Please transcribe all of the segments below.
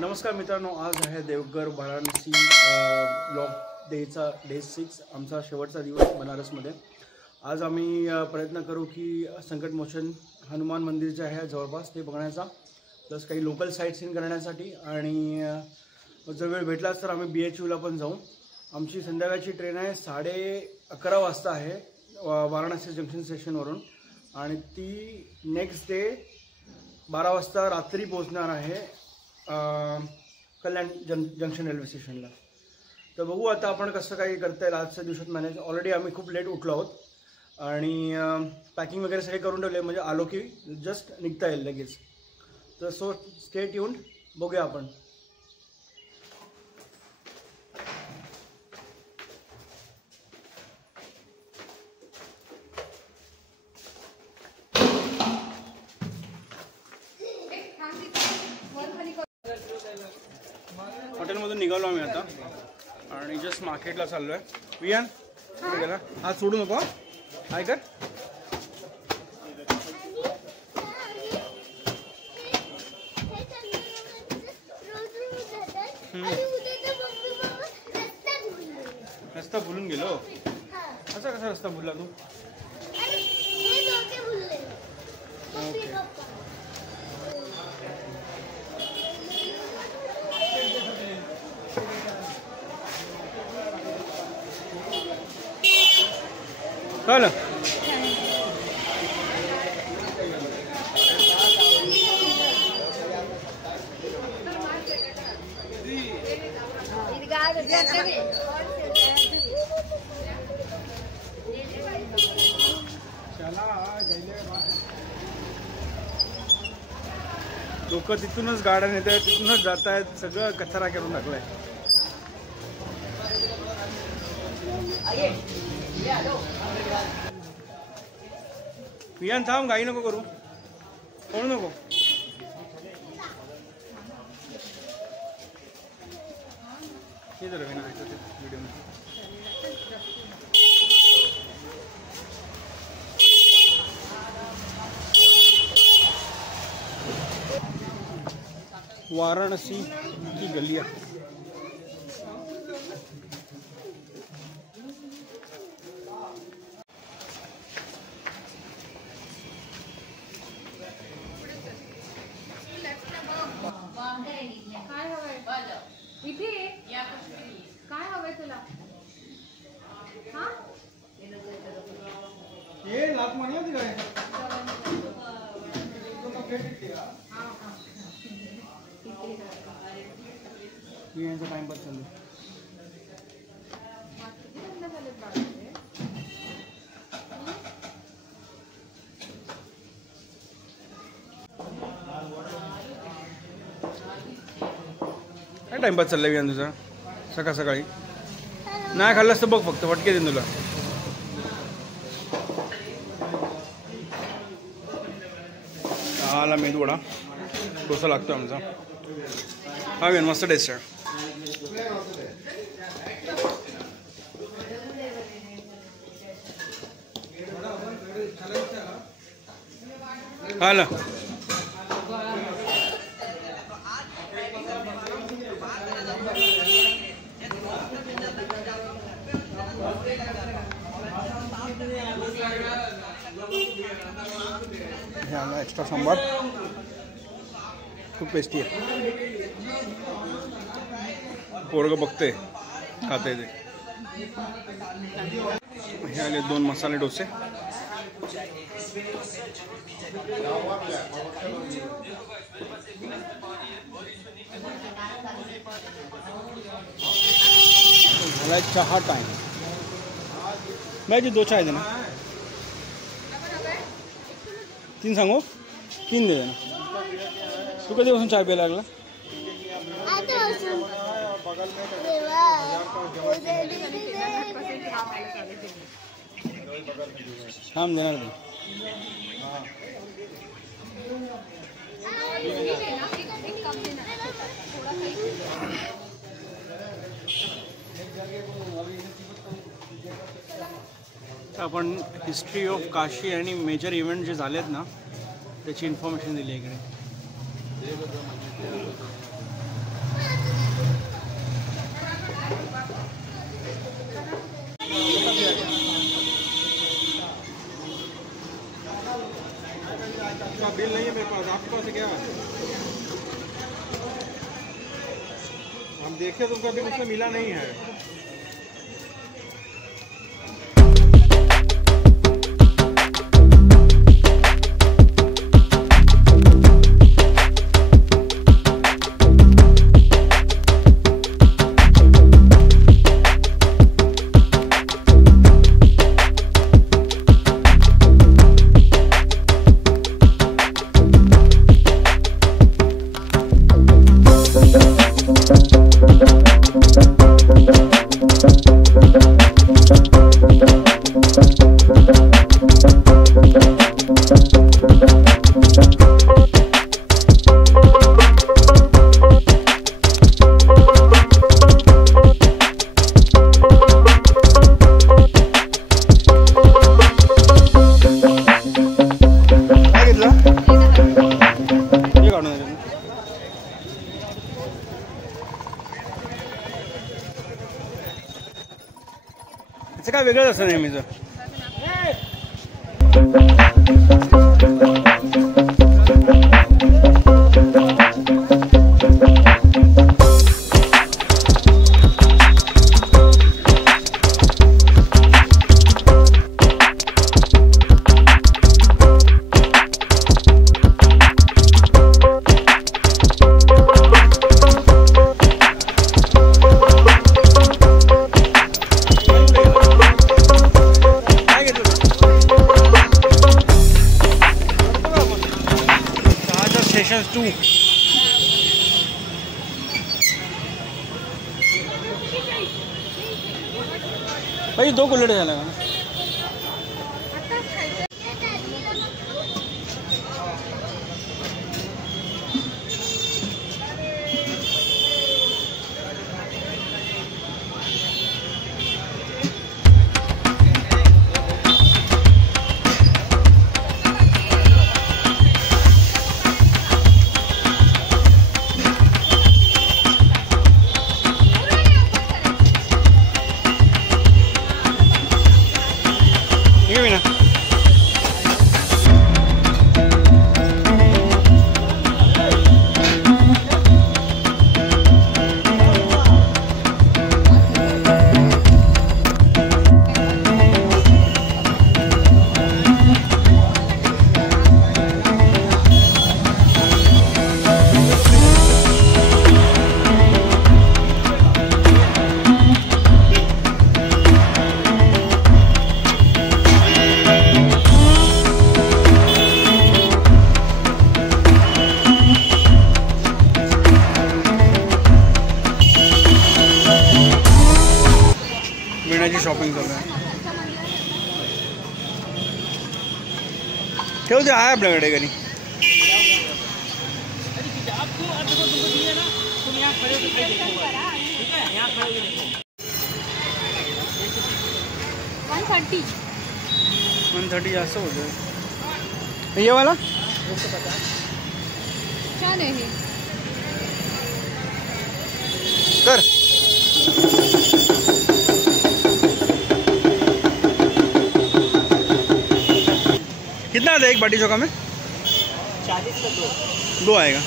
नमस्कार मित्रांनो, आज आहे देवघर वाराणसी ब्लॉग डे 6 आमचा शेवटचा दिवस बनारसमध्ये। आज आम्ही प्रयत्न करू की संकटमोचन हनुमान मंदिर जे आहे जवळपास ते बघण्याचा, प्लस काही लोकल साईट सीन करण्यासाठी, आणि जर वेळ भेटलाच तर आम्ही BHUला पण जाऊ। आमची संध्याकाळची ट्रेन आहे 11:30 वाजता आहे वाराणसी जंक्शन स्टेशनवरून, आणि ती नेक्स्ट डे 12 वाजता रात्री पोहोचणार आहे कल्याण जंक्शन रेल्वे स्टेशनला। तर बघू आता आपण कसं काही करता येईल आजच्या दिवसात मॅनेज। ऑलरेडी आम्ही खूप लेट उठलो आहोत आणि पॅकिंग वगैरे सगळे करून ठेवले, म्हणजे आलो की जस्ट निघता येईल लगेच। तर सो स्टे ट्यून्ड, बघूया आपण। हॉटेलमधून निघालो आम्ही आता आणि जस्ट मार्केटला चाललो आहे। वियान कुठे गेला? हात सोडू नको, काय कर। रस्ता भुलून गेलो? असा कसा रस्ता भुलला तू? कळलं? लोक तिथूनच गाड्या नेत आहेत, तिथूनच जात आहेत, सगळं कचरा करून टाकलाय। वियान थांब, घाई नको करू, पळू नको। हे जरा व्हिडिओ वाराणसी की गलियां। काय हवंय तुला? ये लात मारला ती काय? यांचा टाइमपास चालू। काय टाइमपास चाललाय वियान तुझा सकाळ सकाळी? नाही खाल्लास तर बघ, फक्त फटके देईन तुला। आला मेदूवडा, डोसा लागतो आमचा। हा वियान मस्त टेस्ट आहे। आला ह्याला एक्स्ट्रा सांबार, खूप टेस्टी आहे। पोरगं बघते खाते ते। हे आले 2 मसाले डोसे। झाला चहा टाइम। मैं जी 2 चाय देना, 3 सांगू, 3 दे देना। तू कधीपासून चाय प्यायला लागला? थांब देणार ते। आपण हिस्ट्री ऑफ काशी आणि मेजर इव्हेंट जे झालेत ना त्याची इन्फॉर्मेशन दिली आहे इकडे। देखे तो कभी उसमें मिला नहीं है। काय वेगळं असं नेहमीचं. सेशन 2 भाई 2 कुल्हड़ झाला का. शॉपिंग चालू आहे. ठेव दे, आहे आपल्याकडे घरी. $130 जास्त होतं. ये वाला छान आहे हे. कर. कितना आता है एक बाटी चोखा में? 40 का 2 आएगा.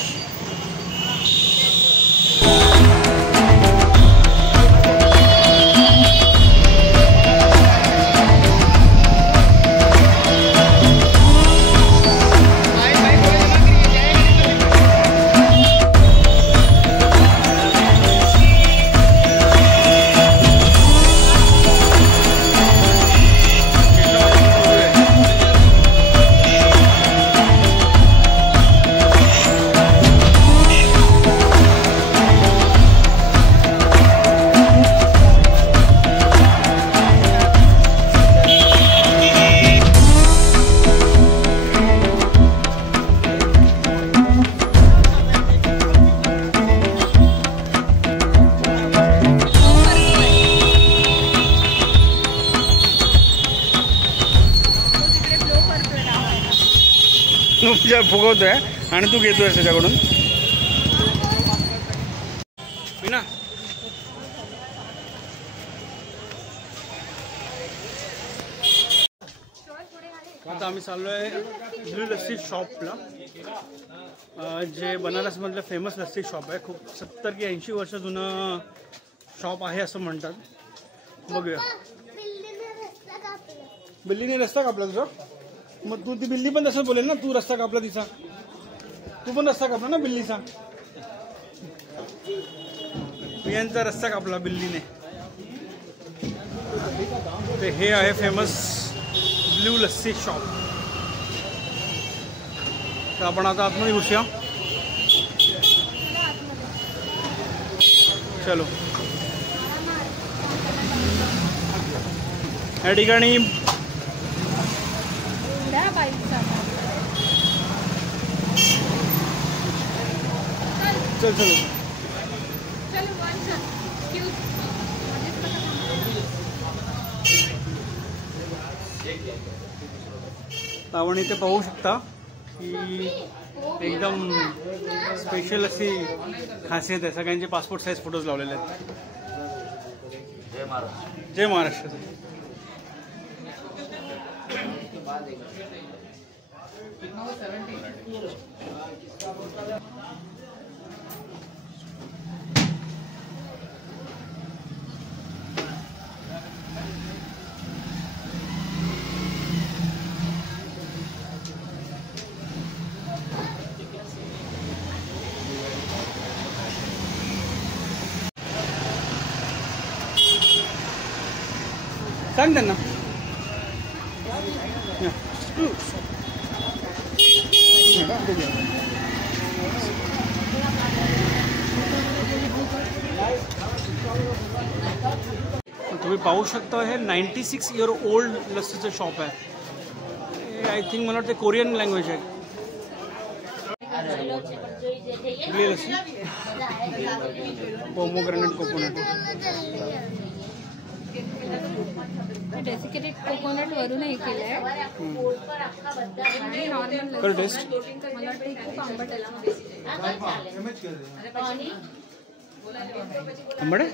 फुगवतोय आणि तू घेतोय त्याच्याकडून. ना आता आम्ही चाललोय ब्लू लस्सी शॉपला. जे बनारसमधलं फेमस लस्सी शॉप आहे. खूप 70 की 80 वर्ष जुनं शॉप आहे असं म्हणतात. बघूया. बिल्लीने रस्ता कापला तुझा? मग तू ती बिल्ली पण तसं बोलेल ना, तू रस्ता कापला तिचा. तू पण रस्ता कापला ना बिल्लीचा. बियांचा रस्ता कापला बिल्लीने. ते हे आहे फेमस ब्ल्यू लस्सी शॉप. तर आपण आता आतमध्ये घुसूया. चलो. या ठिकाणी चल चलो. आपण इथे पाहू शकता की एकदम स्पेशल अशी खासियत आहे. सगळ्यांचे पासपोर्ट साईज फोटोज लावलेले आहेत. जय महाराष्ट्र. सांग त्यांना. तुम्ही पाहू शकता हे 96 इयर ओल्ड लस्सीचं शॉप आहे. आय थिंक मला वाटतं कोरियन लँग्वेज आहे. लस्सी पोमोग्रेनेट कोकोनट. डेसिकेटेड कोकोनट वरून हे केलंय. कर टेस्ट. मला वाटतं खूप आंबट आहे. आंबट आहे.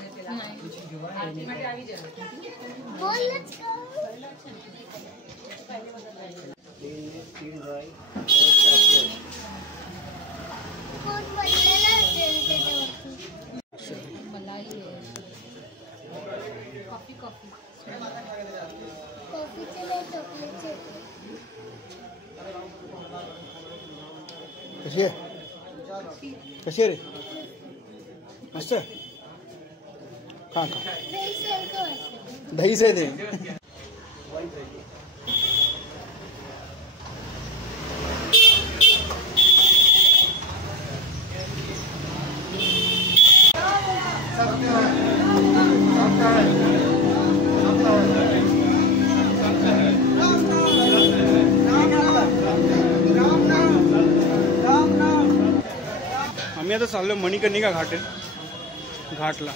कॉफी कॉफी कशी आहे? कशी आहे रे? मस्त. खा खा. दहीच आहे ते. आम्ही आता चाललो मणिकर्णिका घाटला.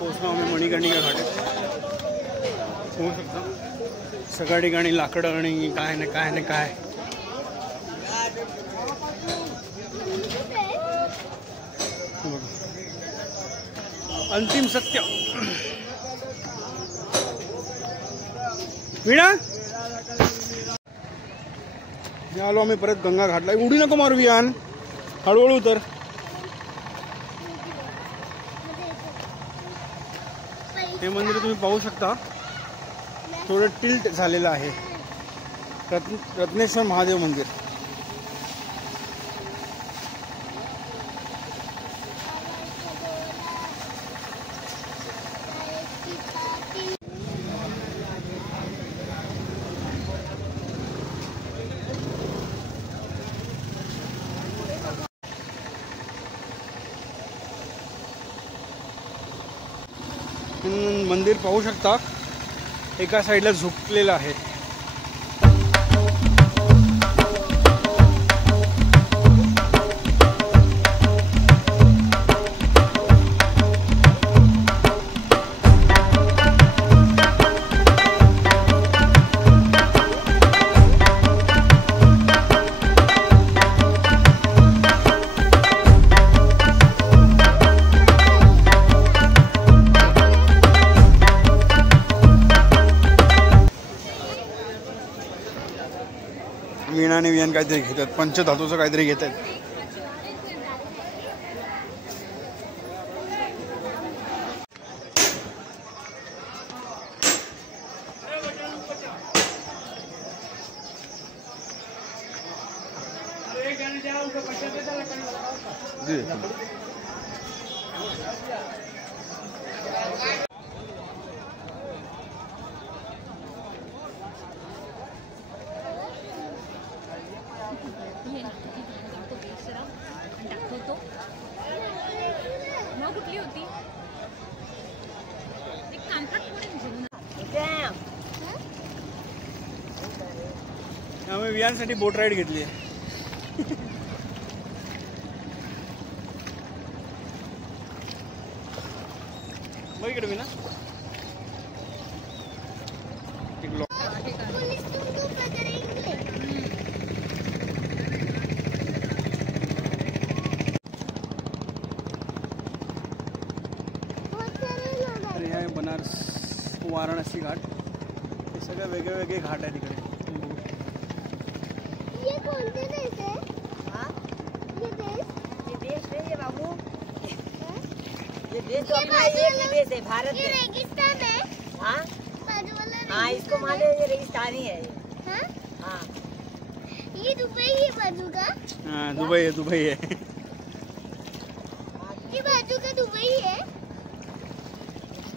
पोहोचलो आम्ही मणिकर्णिका घाटात. होऊ शकतं सगळ्या ठिकाणी लाकडं आणि काय ना काय ना काय. अंतिम सत्य. वीणा आलो आम्ही परत गंगा घाटला. उडी नको मारू वियान, हळूहळू तर. हे मंदिर तुम्ही पाहू शकता थोडं टिल्ट झालेलं आहे. रत्नेश्वर महादेव मंदिर. मंदिर पाहू शकता एका साईडला झुकलेलं आहे. पण काहीतरी घेतात, पंचधातूचं काहीतरी घेत आहेत. दाखवतो मग कुठली होती एक कांतात थोडी घेऊन आम्ही वियांसाठी बोट राईड घेतली आहे. बघ इकडे मी ना बनारस वाराणसी घाट हे सगळे वेगळे वेगळे घाट आहेत इकडे. ये कौन से देश है? हाँ ये देश ये देश है ये बाबू, हाँ? ये देश तो ये अपना बाजू एक ही वाला- देश है भारत ये में. रेगिस्तान है हाँ बाजू वाला हाँ इसको मान लो ये रेगिस्तान ही है ये. हाँ हाँ ये दुबई है बाजू का हाँ दुबई है, दुबई है. ये बाजू का दुबई है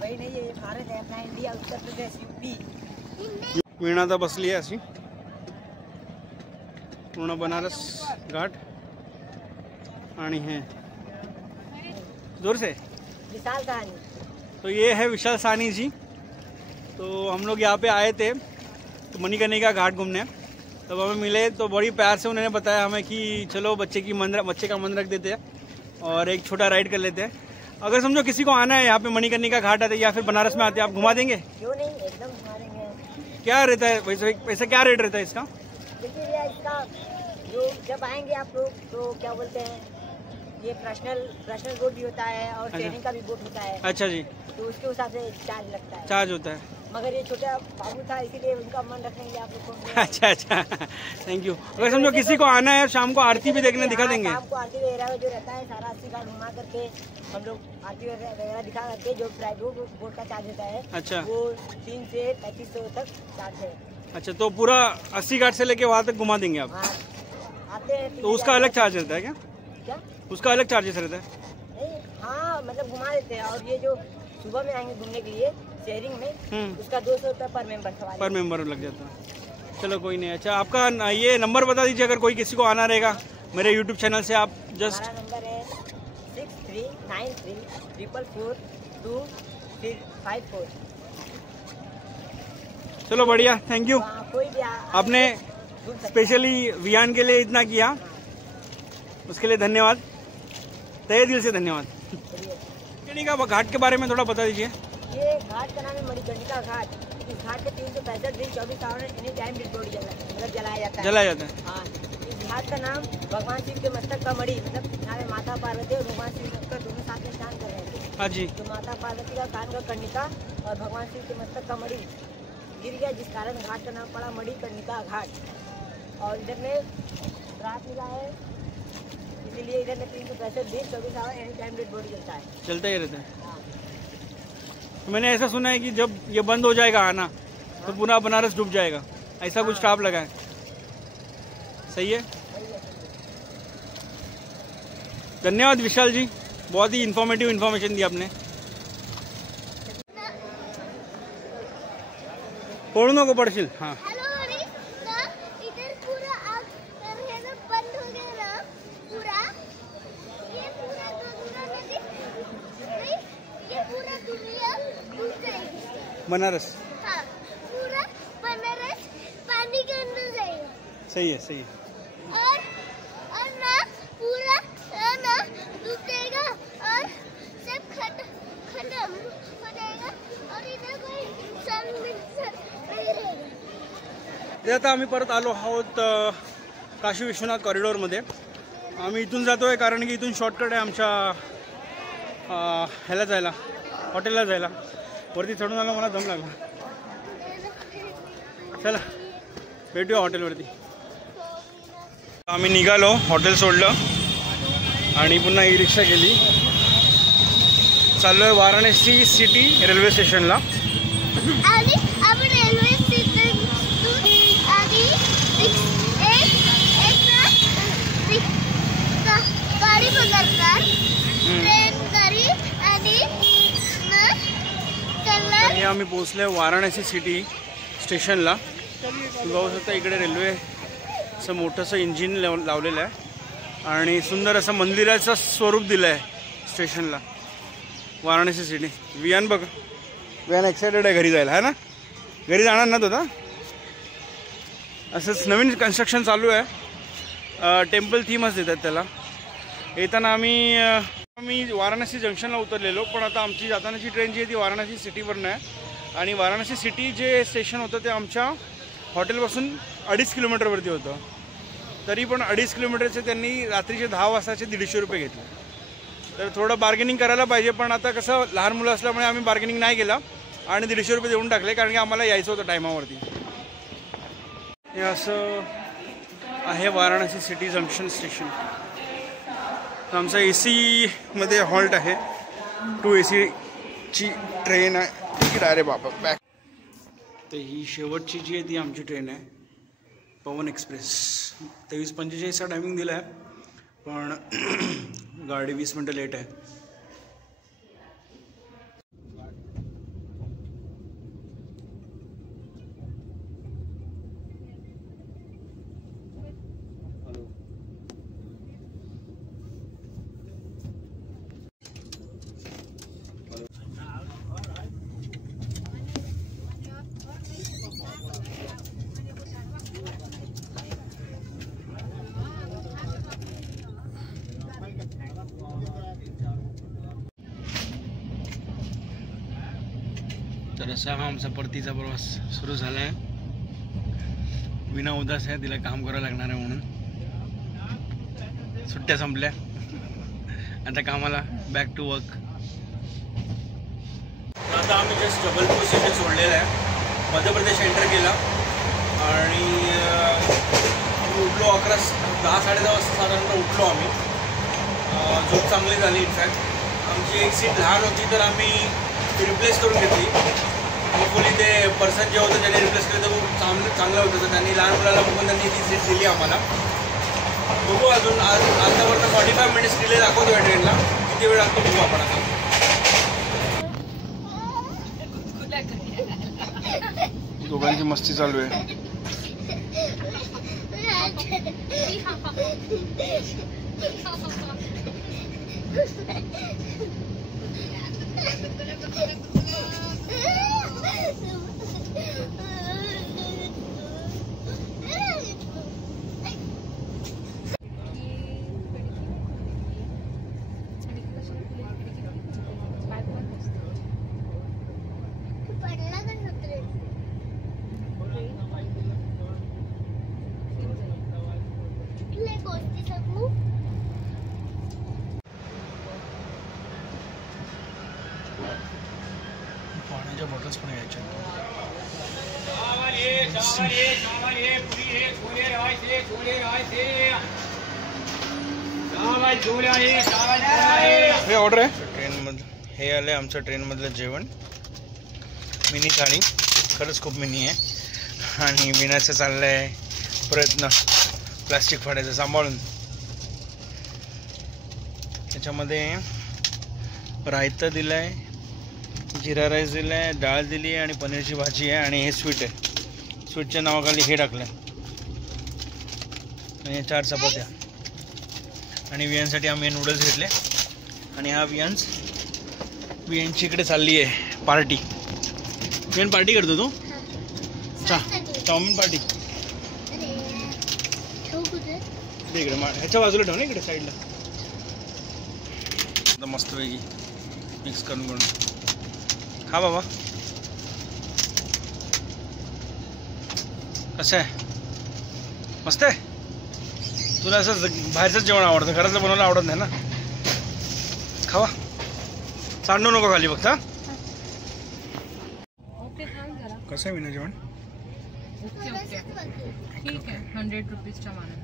भाई नहीं है, ये भारत है अपना, इंडिया, उत्तर प्रदेश, यूपी. वीणा आता बसली आहे अशी. पूर्ण बनारस घाट आणि हे जोर से. विशाल कहानी. तो ये है विशाल साहनी जी. तो हम लोग यहाँ पे आए थे तो मणिकर्णिका घाट घूमने. तब हमें मिले तो बड़ी प्यार से उन्होंने बताया हमें कि चलो बच्चे का मन रख देते हैं और एक छोटा राइड कर लेते हैं. अगर समझो किसी को आना है यहाँ पे मणिकर्णिका घाट आते या फिर बनारस में आते आप घुमा देंगे? क्यों नहीं, एकदम घुमा देंगे. क्या रहता है वैसे क्या रेट रहता है इसका? देखिए ये इसका जो जब आएंगे आप लोग तो क्या बोलते हैं, ये पर्सनल बोट भी होता है और ट्रेनिंग का भी बोट होता है, अच्छा जी, तो उसके हिसाब से चार्ज लगता है. चार्ज होता है. मगर ये छोटा बाबू था इसीलिए उनका मन रखेंगे आप लोग को. अच्छा अच्छा, थैंक यू. अगर समझो किसी को आना है शाम को आरती भी देखने दिखा देंगे? शाम को आरती वगैरह जो रहता है सारा 80 घाट घुमा करके हम लोग आरती वगैरह दिखा करके जो प्राइवेट बोट का चार्ज होता है अच्छा. वो 3 से 3500 तक चार्ज है. अच्छा, तो पूरा 80 घाट से लेके वहाँ तक घुमा देंगे आप? हाँ आते हैं. तो उसका अलग चार्ज रहता है क्या? क्या उसका अलग चार्जेस रहता है? नहीं, हाँ मतलब घुमा देते हैं. और ये जो सुबह में आएंगे घूमने के लिए शेयरिंग में उसका 200 रुपये पर मेंबर सवारी. पर मेंबर लग जाता है. चलो कोई नहीं. अच्छा, आपका ये नंबर बता दीजिए अगर कोई किसी को आना रहेगा मेरे यूट्यूब चैनल से. आप जस्ट हमारा नंबर है 6393442254. चलो बढ़िया, थैंक यू. कोई भी आपने स्पेशली वियान के लिए इतना किया, उसके लिए धन्यवाद, तहे दिल से धन्यवाद. मणिकर्णिका घाट के बारे में थोड़ा बता दीजिए. ये घाट का नाम है मणिकर्णिका घाट. इस घाट के 365 दिन 24 आवर एनी टाइम डिस्पोज जलाया जाता है. जलाया जाता है. हाँ, इस घाट का नाम भगवान शिव के मस्तक का मणि, मतलब यहाँ पे माता पार्वती और भगवान शिव का दोनों साथ में स्नान कर रहे थे. हाँ जी. तो माता पार्वती का कान का कर्णिका और भगवान शिव के मस्तक का मणि गिर गया, जिस कारण घाट का नाम पड़ा मणिकर्णिका घाट. और इधर में रात मिला है इसीलिए इधर में 365 दिन 24 hour any time dead body चलता है. चलता ही रहता है. हाँ. मैंने ऐसा सुना है कि जब ये बंद हो जाएगा आना तो पूरा बनारस डूब जाएगा, ऐसा कुछ स्टाफ लगा है. सही है. धन्यवाद विशाल जी, बहुत ही इन्फॉर्मेटिव इन्फॉर्मेशन दी आपने. पढ़ू नको पडशील. हाँ हेलो हरीश ना इधर पूरा आग रहना बंद हो गया ना पूरा ये पूरा गंगा नदी नहीं ये पूरा दुनिया डूब जाएगी. बनारस. हाँ पूरा बनारस पानी के अंदर जाएगा. सही है, सही है. और ना पूरा ना डूब जाएगा और सब खत्म हो जाएगा और इधर कोई सन नहीं रहेगा. ते आता आम्ही परत आलो आहोत काशी विश्वनाथ कॉरिडॉरमध्ये. आम्ही इथून जातो आहे कारण की इथून शॉर्टकट आहे आमच्या ह्याला जायला, हॉटेलला जायला. वरती चढून आलो, मला दम लागला. चला भेटूया हॉटेलवरती. आम्ही निघालो, हॉटेल सोडलं आणि पुन्हा ई रिक्षा केली. चाललो आहे वाराणसी सिटी रेल्वे स्टेशनला. आणि आपण रेल्वे स्टेशन आणि गाडी पकडतात, ट्रेन गाडी आणि आणि आम्ही पोहोचलो वाराणसी सिटी स्टेशनला. तुम्ही बघू शकता इकडे रेल्वे असं मोठंसं इंजिन लावलेलं आहे आणि सुंदर असं मंदिराचं स्वरूप दिलं आहे स्टेशनला. वाराणसी सिटी. वियान बघ, वियान एक्सायटेड आहे घरी जायला, है ना? घरी जाणार ना तो आता. असंच नवीन कन्स्ट्रक्शन चालू आहे. टेम्पल थीमच देतात त्याला. येताना आम्ही वाराणसी जंक्शनला उतरलेलो, पण आता आमची जातानाची ट्रेन जी आहे ती वाराणसी सिटीवरनं आहे. आणि वाराणसी सिटी जे स्टेशन होतं ते आमच्या हॉटेलपासून 2.5 किलोमीटरवरती होतं. तरी पण 2.5 किलोमीटरचे त्यांनी रात्रीचे 10 वाजताचे 150 रुपये घेतले. तर थोडं बार्गेनिंग करायला पाहिजे, पण आता कसं लहान मुलं असल्यामुळे आम्ही बार्गेनिंग नाही केला आणि 150 रुपये देऊन टाकले, कारण की आम्हाला यायचं होतं टायमावरती. हे असं आहे वाराणसी सिटी जंक्शन स्टेशन. तर आमचा AC मध्ये हॉल्ट आहे. 2 AC ट्रेन आहे. तिकीट आहे रे बाबा बॅक. तर ही शेवटची जी आहे ती आमची ट्रेन आहे, पवन एक्सप्रेस. 23:45चा टायमिंग दिला आहे, पण गाडी 20 मिनटं लेट आहे. तर असा हा आमचा परतीचा प्रवास सुरू झाला आहे. विना उदास आहे, तिला काम करावं लागणार आहे म्हणून. सुट्ट्या संपल्या, आता कामाला बॅक टू वर्क. आता आम्ही जस्ट जबलपूर सिटी सोडलेलं आहे, मध्य प्रदेश एंटर केला आणि उठलो 10-10:30 वाजता साधारणतः उठलो आम्ही. झोप चांगली झाली. इनफॅक्ट आमची एक सीट लहान होती तर आम्ही ती रिप्लेस करून घेतली. होपफुली ते पर्सन जे होतं त्याने रिप्लेस केलं तर खूप चांगलं होतं, तर त्यांनी लहान मुलाला बघून त्यांनी ती सीट दिली आम्हाला. बघू अजून आतापर्यंत 45 मिनिट्स डिले दाखवतो आहे ट्रेनला. किती वेळ लागतो बघू आपण आता. दोघांची मस्ती चालू आहे. पाण्याच्या बॉटल्स पण घ्यायच्या. हे ऑर्डर आहे ट्रेनमधलं. हे आलं आहे आमचं ट्रेनमधलं जेवण. मिनी थाळी, खरंच खूप मिनी आहे. आणि बिनाचं चाललं आहे प्रयत्न प्लास्टिक फाडायचं सांभाळून. त्याच्यामध्ये रायता दिलं आहे, जिरा राईस दिला आहे, डाळ दिली आहे आणि पनीरची भाजी आहे. आणि हे स्वीट आहे. स्वीटच्या नावाखाली हे टाकलं आहे आणि 4 चपात्या. आणि वियांसाठी आम्ही नूडल्स घेतले. आणि हा वियांची इकडे चालली आहे पार्टी. वियान पार्टी करतो तू? चाऊमिन पार्टी इकडे ह्याच्या बाजूला ठेव ना, इकडे साईडला. आता मस्तपैकी मिक्स करून खा बाबा. कसं आहे? मस्त आहे. तुला असं बाहेरचंच जेवण आवडतं, घरातलं बनवायला आवडत नाही ना? खावा, सांडू नको खाली फक्त. कसं आहे विना जेवण? ओके ठीक आहे. 100 रुपीजच्या मानाने.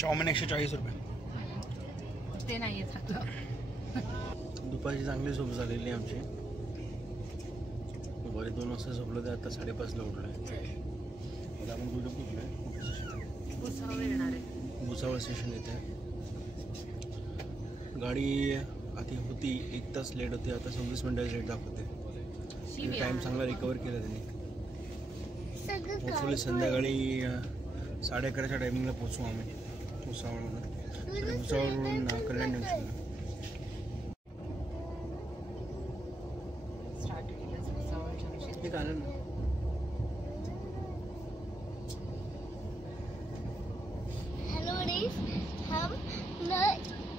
चाऊमिन 140 रुपये. ते नाही येत आपलं. दुपारची चांगली झोप झालेली आमची. दुपारी 2 वाजता झोपलो ते आता 5:30ला उठलो आहे. आता आपण कुठे पोहोचलो आहे? भुसावळ येणार आहे. भुसावळ स्टेशन येते. गाडी आधी होती 1 तास लेट होती, आता 26 मिनिटं लेट दाखवते. टाईम चांगला रिकवर केला त्यांनी. होपफुली संध्याकाळी 11:30च्या टायमिंगला पोचू आम्ही भुसावळवरून. भुसावळवरून कल्याण जंक्शनला. हे कारण हेलो गाइस, हम न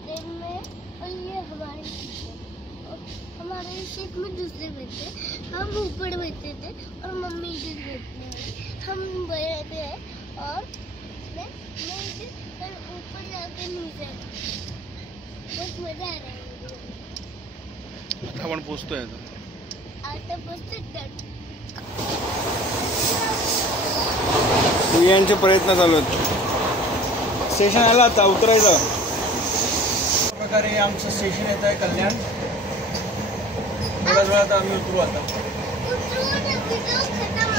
ट्रेन में और ये हमारे सीट में दूसरे बैठे. हम ऊपर बैठे थे और मम्मी इधर बैठे. हम बैठे हैं और मैं इधर ऊपर जाके नीचे. बहुत मजा आ रहा है. आता आपण पोचतोय. आता पोचतो. यांचे प्रयत्न चालू आहेत. स्टेशन आला आता उतरायचं. प्रकारे आमचं स्टेशन येत आहे कल्याण. थोड्याच वेळात आम्ही उतरू आता. उतरून व्हिडिओ खतम.